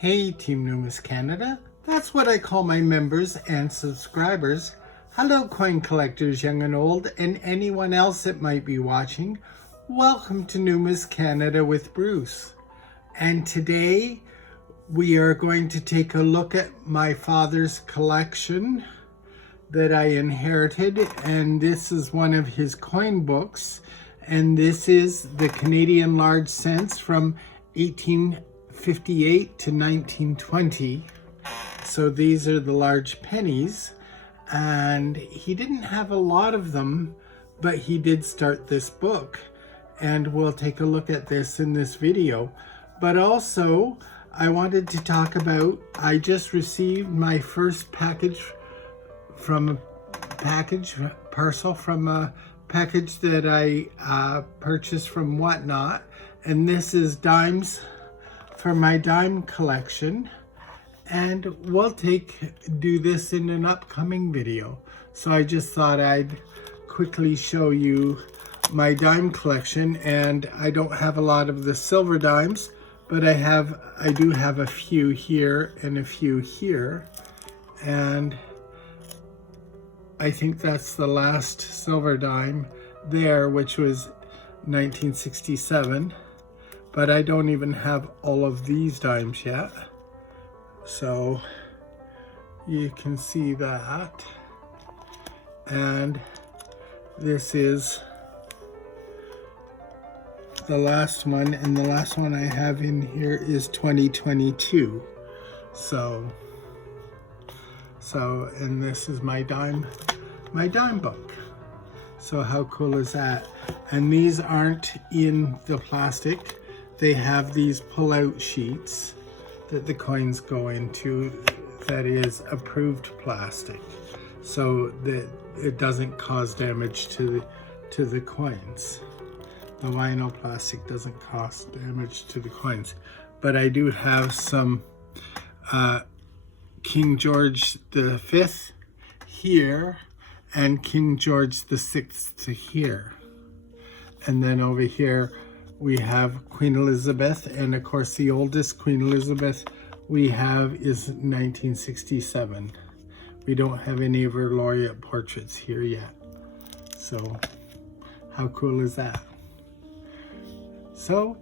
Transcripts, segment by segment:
Hey Team Numis Canada, that's what I call my members and subscribers. Hello coin collectors young and old, and anyone else that might be watching. Welcome to Numis Canada with Bruce. And today we are going to take a look at my father's collection that I inherited, and this is one of his coin books, and this is the Canadian large cents from 1858 to 1920. So these are the large pennies, and he didn't have a lot of them, but he did start this book, and we'll take a look at this in this video. But also I wanted to talk about, I just received my first package from a parcel from a package that I purchased from Whatnot, and this is dimes for my dime collection, and we'll do this in an upcoming video. So I just thought I'd quickly show you my dime collection, and I don't have a lot of the silver dimes, but I do have a few here and a few here, and I think that's the last silver dime there, which was 1967. But I don't even have all of these dimes yet. So you can see that. And this is the last one, and the last one I have in here is 2022. So and this is my dime book. So how cool is that? And these aren't in the plastic. They have these pull-out sheets that the coins go into, that is approved plastic, so that it doesn't cause damage to the coins. The vinyl plastic doesn't cause damage to the coins. But I do have some King George V here and King George VI here. And then over here we have Queen Elizabeth, and of course the oldest Queen Elizabeth we have is 1967. We don't have any of her laureate portraits here yet. So how cool is that? So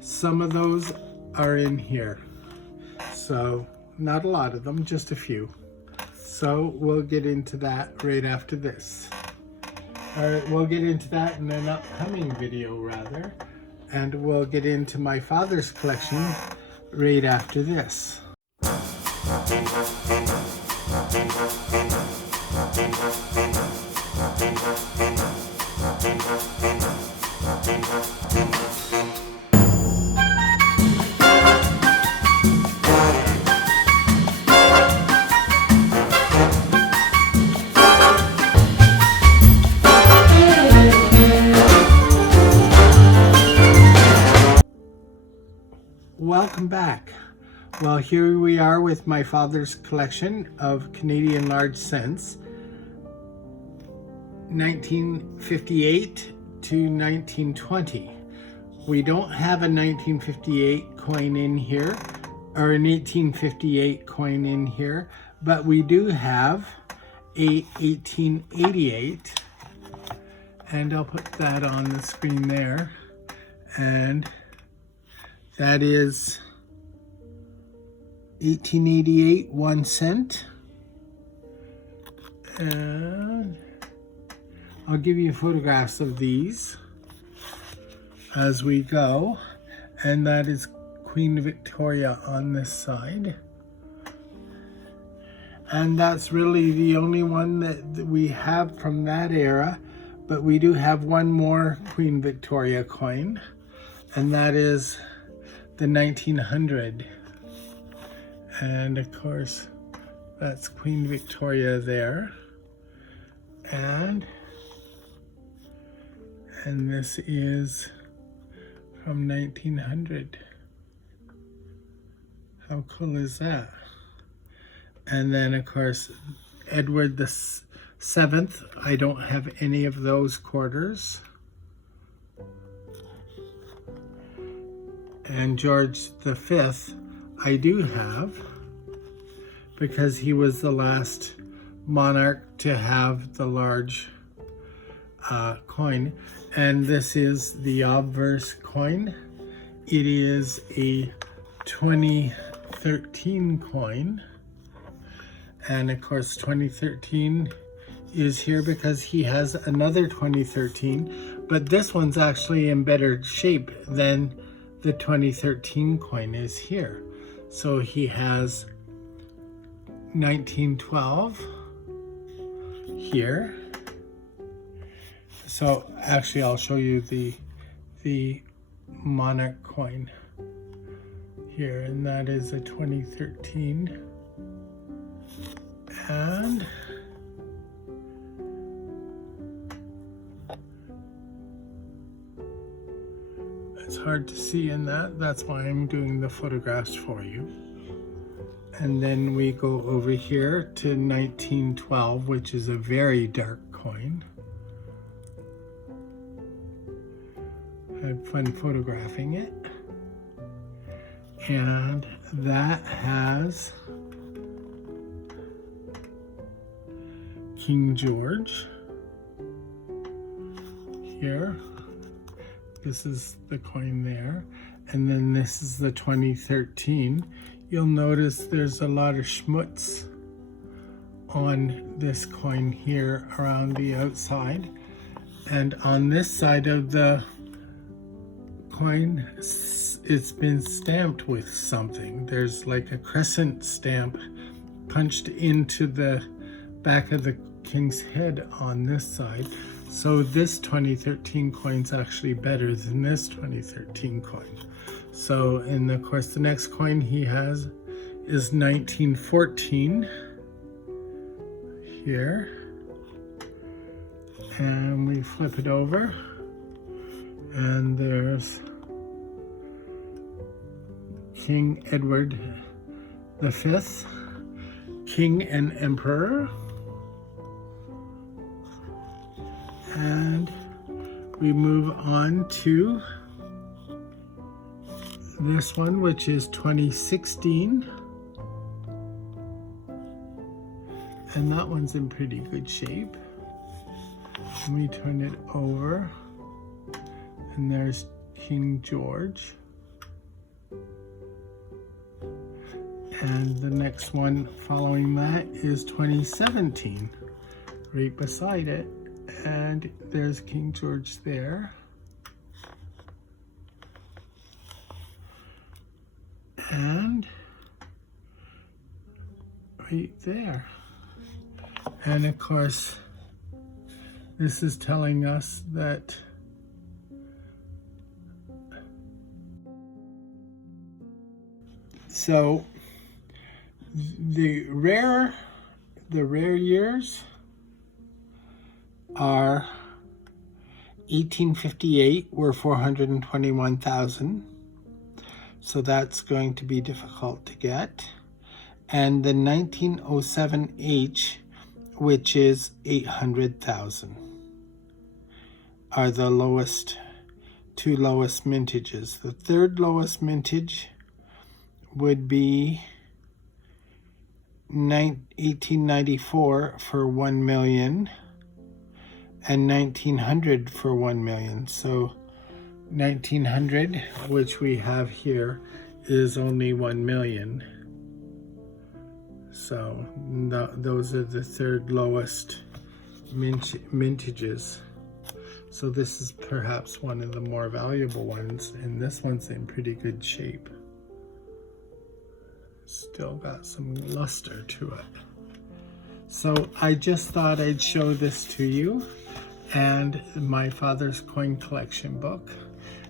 some of those are in here. So not a lot of them, just a few. So we'll get into that right after this. All right, we'll get into that in an upcoming video rather, and we'll get into my father's collection right after this. Welcome back. Well, here we are with my father's collection of Canadian large cents, 1958 to 1920. We don't have a 1958 coin in here, or an 1858 coin in here, but we do have a 1888, and I'll put that on the screen there, and that is 1888, 1 cent. And I'll give you photographs of these as we go. And that is Queen Victoria on this side. And that's really the only one that we have from that era. But we do have one more Queen Victoria coin, and that is the 1900. And of course that's Queen Victoria there, and this is from 1900. How cool is that? And then of course Edward the 7th, I don't have any of those quarters. And George V, I do have, because he was the last monarch to have the large coin. And this is the obverse coin. It is a 2013 coin. And of course 2013 is here because he has another 2013, but this one's actually in better shape than the 2013 coin is here. So he has 1912 here. So actually I'll show you the monarch coin here, and that is a 2013. And it's hard to see in that. That's why I'm doing the photographs for you. And then we go over here to 1912, which is a very dark coin. I had fun photographing it. And that has King George here. This is the coin there. And then this is the 2013. You'll notice there's a lot of schmutz on this coin here around the outside. And on this side of the coin, it's been stamped with something. There's like a crescent stamp punched into the back of the king's head on this side. So this 2013 coin's actually better than this 2013 coin. So, and of course the next coin he has is 1914 here. And we flip it over and there's King Edward V, King and Emperor. And we move on to this one, which is 2016. And that one's in pretty good shape. And we turn it over, and there's King George. And the next one following that is 2017, right beside it. And there's King George there. And right there. And of course, this is telling us that so the rare years are 1858 were 421,000. So that's going to be difficult to get. And the 1907 H, which is 800,000, are the two lowest mintages. The third lowest mintage would be 1894 for 1 million and 1900 for 1 million. So 1900, which we have here, is only 1 million. So those are the third lowest mintages. So this is perhaps one of the more valuable ones, and this one's in pretty good shape. Still got some luster to it. So I just thought I'd show this to you, and my father's coin collection book.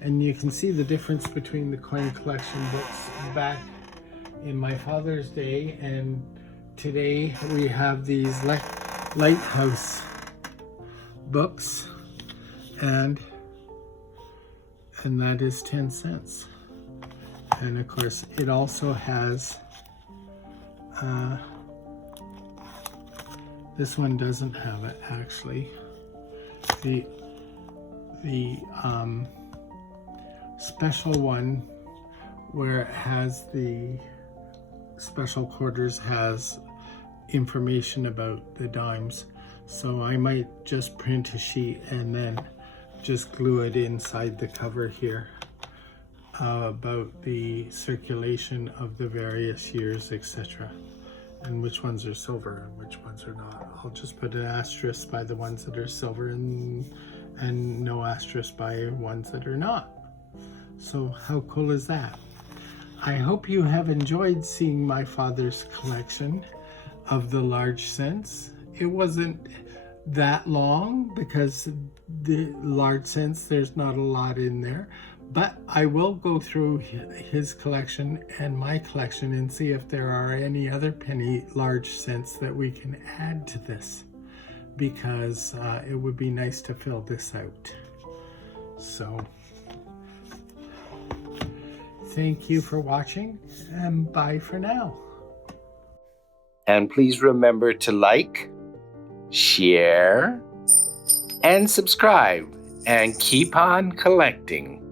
And you can see the difference between the coin collection books back in my father's day and today. We have these lighthouse books, and that is 10 cents. And of course it also has this one doesn't have it actually. The special one where it has the special quarters has information about the dimes. So I might just print a sheet and then just glue it inside the cover here about the circulation of the various years, etc. and which ones are silver and which ones are not. I'll just put an asterisk by the ones that are silver and no asterisk by ones that are not. So how cool is that? I hope you have enjoyed seeing my father's collection of the large cents. It wasn't that long because the large cents, there's not a lot in there, but I will go through his collection and my collection and see if there are any other penny large cents that we can add to this, because it would be nice to fill this out. So thank you for watching, and bye for now. And please remember to like, share, and subscribe, and keep on collecting.